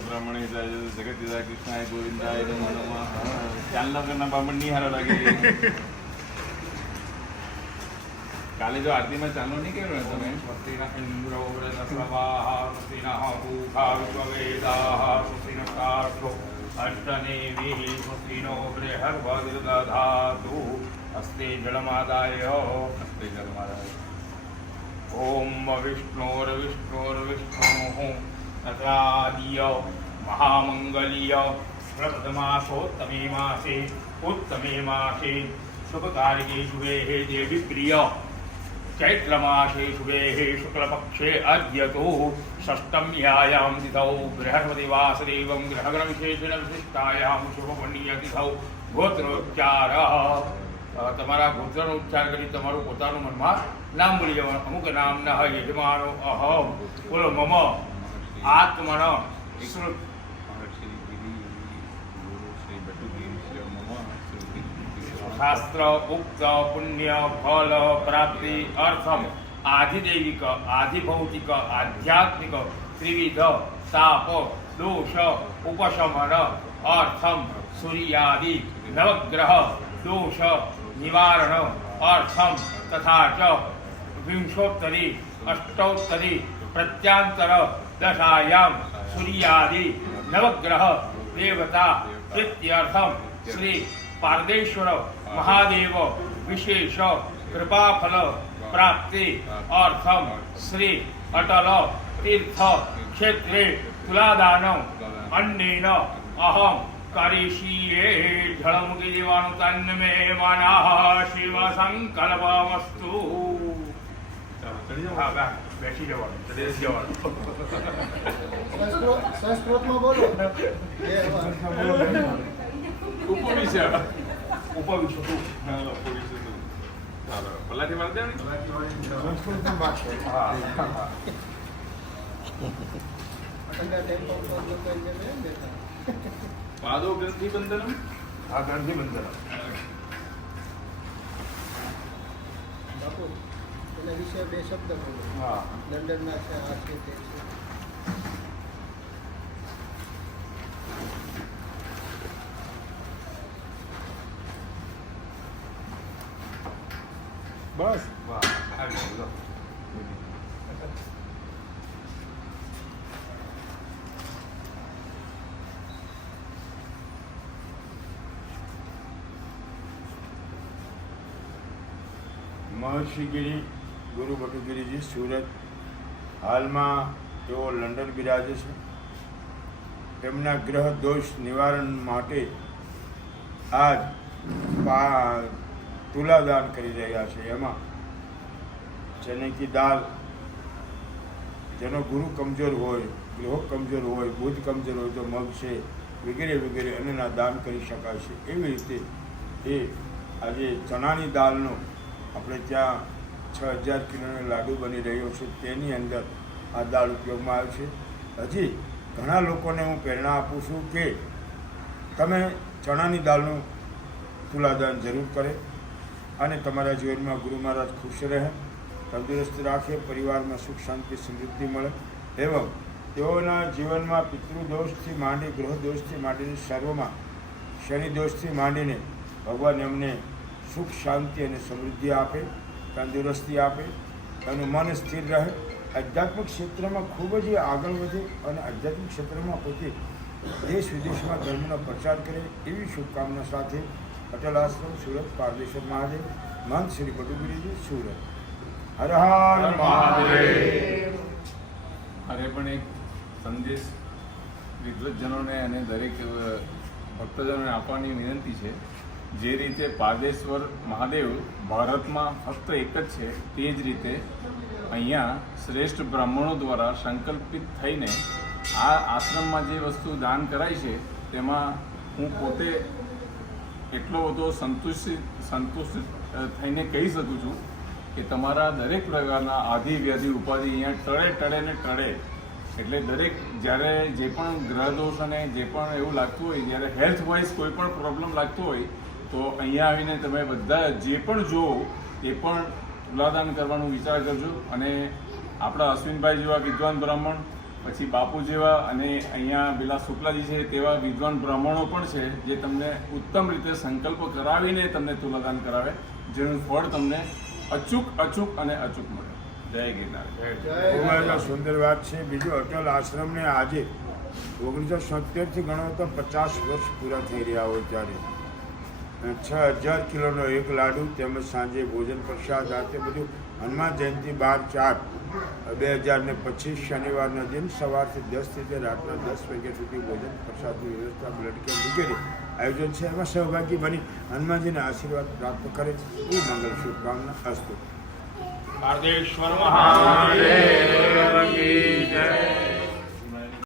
બ્રાહ્મણી જગત કૃષ્ણાય ગોવિંદાય નમઃ ચાંદનગરના બામણ નહીં હારા લાગે કાલે જો આરતીમાં ચાલો નહીં કર્યો ને તમે સ્વસ્તિના ઇન્દ્રો બૃહર્વદધાતુ હસ્તે જળમાદાય હસ્તે જલમારા ઓમ વિષ્ણોર્વિષ્ણોર્વિષ્ણો નટરાદિય મહામંગલીય પ્રપ્રથમાસોત્તમે માસે ઉત્તમે માસે શુભકાર્યે શુભે દેવી પ્રિય ચૈત્રમાસે શુભે શુક્લપક્ષે અદ્યતો ષષ્ટમ્યાયામ તિથૌ બૃહસ્પતિવાસદેવં ગ્રહગ્રવિશેષણ વિશિષ્ટાયામ શુભપુણ્યતિથૌ ગોત્રોચ્ચાર તમારા ગોત્રનો ઉચ્ચાર કરી તમારું પોતાનું મનમાં નામ બોલી જવાનું. અમુક નામના યજમાનો, અહમ, બોલો, મમ, આત્મન શાસ્ત્ર ઉક્ત પુણ્ય ફલ પ્રાપ્તિ, અર્થમ, આધિદૈવિક, આધિભૌતિક, આધ્યાત્મિક, ત્રિવિધ, તાપ, દોષ, ઉપશમન, અર્થમ, સૂર્યાદિ, નવગ્રહ, દોષ નિવારણ અર્થમ તથા ચ વિંશોત્તરી અષ્ટોત્તરી પ્રત્યાંતર દશાયામ સૂર્યાદિ નવગ્રહ દેવતા ઇત્યર્થમ શ્રી પારદેશ્વર મહાદેવ વિશેષ કૃપાફલ પ્રાપ્તિ અર્થમ શ્રી અટલ તીર્થ ક્ષેત્રે તુલાદાન અન્નેન અહમ કરીશીએ જળ મૂકી દેવાનું તન્ન મે મનઃ શિવ સંકલ્પમસ્તુ ચાલો ચડી જાઓ હા બા, બેસી જવાનું બેસી જવાનું સંસ્કૃત સંસ્કૃતમાં બોલો બે વાર. ઉપવિશે ઉપવિશું તું. ચાલો ઉપવિશે તો. ચાલો પલ્લાથી વાળ દે ને સંસ્કૃતમાં વાત કરો. હા હા ઠંડા ટેમ્પો ઉપર લોકોએ જે બેન બેઠા. પાદો ગ્રંથિ બંધનમ આ ગાંધી બંધન બાપુ એના વિશે બે શબ્દ બોલો હા લંડનના છે આ છે તે છે બસ વાહ આવી ગયું, મહર્ષિગીરી, ગુરુ ભટ્ટગીરીજી સુરત. હાલમાં તેઓ લંડન બિરાજે છે. તેમના ગ્રહ દોષ નિવારણ માટે આજ તુલાદાન કરી રહ્યા છે. એમાં ચને કી દાલ, જેનો ગુરુ કમજોર હોય, ગ્રહ કમજોર હોય બુધ કમજોર હોય, તો મગ છે, વગેરે વગેરે અન્નના દાન કરી શકાય છે. એવી રીતે એ આજે ચણાની દાળનો આપણે ત્યાં છ હજાર કિલોનો લાડુ બની રહ્યો છે, તેની અંદર આ દાળ ઉપયોગમાં આવે છે. હજી ઘણા લોકોને હું પ્રેરણા આપું છું કે તમે ચણાની દાળનું તુલાદાન જરૂર કરે અને તમારા જીવનમાં ગુરુ મહારાજ ખુશ રહે, તંદુરસ્ત રાખે, પરિવારમાં સુખ, શાંતિ, સમૃદ્ધિ મળે એવમ તેઓના જીવનમાં પિતૃદોષથી માંડી ગ્રહ દોષથી માંડીને સર્વમાં શનિ દોષથી માંડીને ભગવાન એમને સુખ શાંતિ અને સમૃદ્ધિ આપે તંદુરસ્તી આપે અને મન સ્થિર રહે. આધ્યાત્મિક ક્ષેત્રમાં ખૂબ જ આગળ વધે અને આધ્યાત્મિક ક્ષેત્રમાં પોતે દેશ વિદેશમાં ધર્મનો પ્રચાર કરે એવી શુભકામના સાથે અટલ આશ્રમ સુરત પારદેશ્વર મહાદેવ મહંત શ્રી બટુગીરીજી સુરત. હર હર મહાદેવ. અરે પણ એક સંદેશ વિદ્વજનોને અને દરેક ભક્તજનોને આપવાની વિનંતી છે. જે રીતે પારદેશ્વર મહાદેવ ભારતમાં ફક્ત એક જ છે, તે જ રીતે અહીંયા શ્રેષ્ઠ બ્રાહ્મણો દ્વારા સંકલ્પિત થઈને આ આશ્રમમાં જે વસ્તુ દાન કરાય છે, તેમાં હું પોતે એટલો બધો સંતુષ્ટિત સંતુષ્ટ થઈને કહી શકું છું કે તમારા દરેક પ્રકારના આધિ વ્યાધિ ઉપાધિ અહીંયા ટળે ટળે ને ટળે. એટલે દરેક જ્યારે જે પણ ગ્રહ દોષ અને જે પણ એવું લાગતું હોય, જ્યારે હેલ્થ વાઇઝ કોઈ પણ પ્રોબ્લેમ લાગતો હોય તો અહીંયા આવીને તમે બધા જે પણ જુઓ એ પણ તુલાદાન કરવાનું વિચાર કરજો. અને આપણા અશ્વિનભાઈ જેવા વિદ્વાન બ્રાહ્મણ પછી બાપુ જેવા અને અહીંયા પેલા શુક્લાજી છે તેવા વિદ્વાન બ્રાહ્મણો પણ છે જે તમને ઉત્તમ રીતે સંકલ્પ કરાવીને તમને તુલાદાન કરાવે જેનું ફળ તમને અચૂક અચૂક અને અચૂક મળે. જય ગિરનાર. સુંદર વાત છે. બીજું અટલ આશ્રમને આજે ઓગણીસો સત્તેરથી ગણો તો પચાસ વર્ષ પૂરા થઈ રહ્યા હોય ત્યારે. છ હજાર કિલોનો એક લાડુ, તેમજ સાંજે ભોજન પ્રસાદ, આ તે બધું હનુમાન જયંતિ બાર ચાર, બે હજાર ને પચીસ શનિવારના દિન, સવારથી દસથી તે રાતના દસ વાગ્યા સુધી ભોજન પ્રસાદની વ્યવસ્થા બ્લડ કેમ્પ વગેરે આયોજન છે, એમાં સહભાગી બની હનુમાનજીના આશીર્વાદ પ્રાપ્ત કરે એ મંગલ શુભકામના અસ્તુ.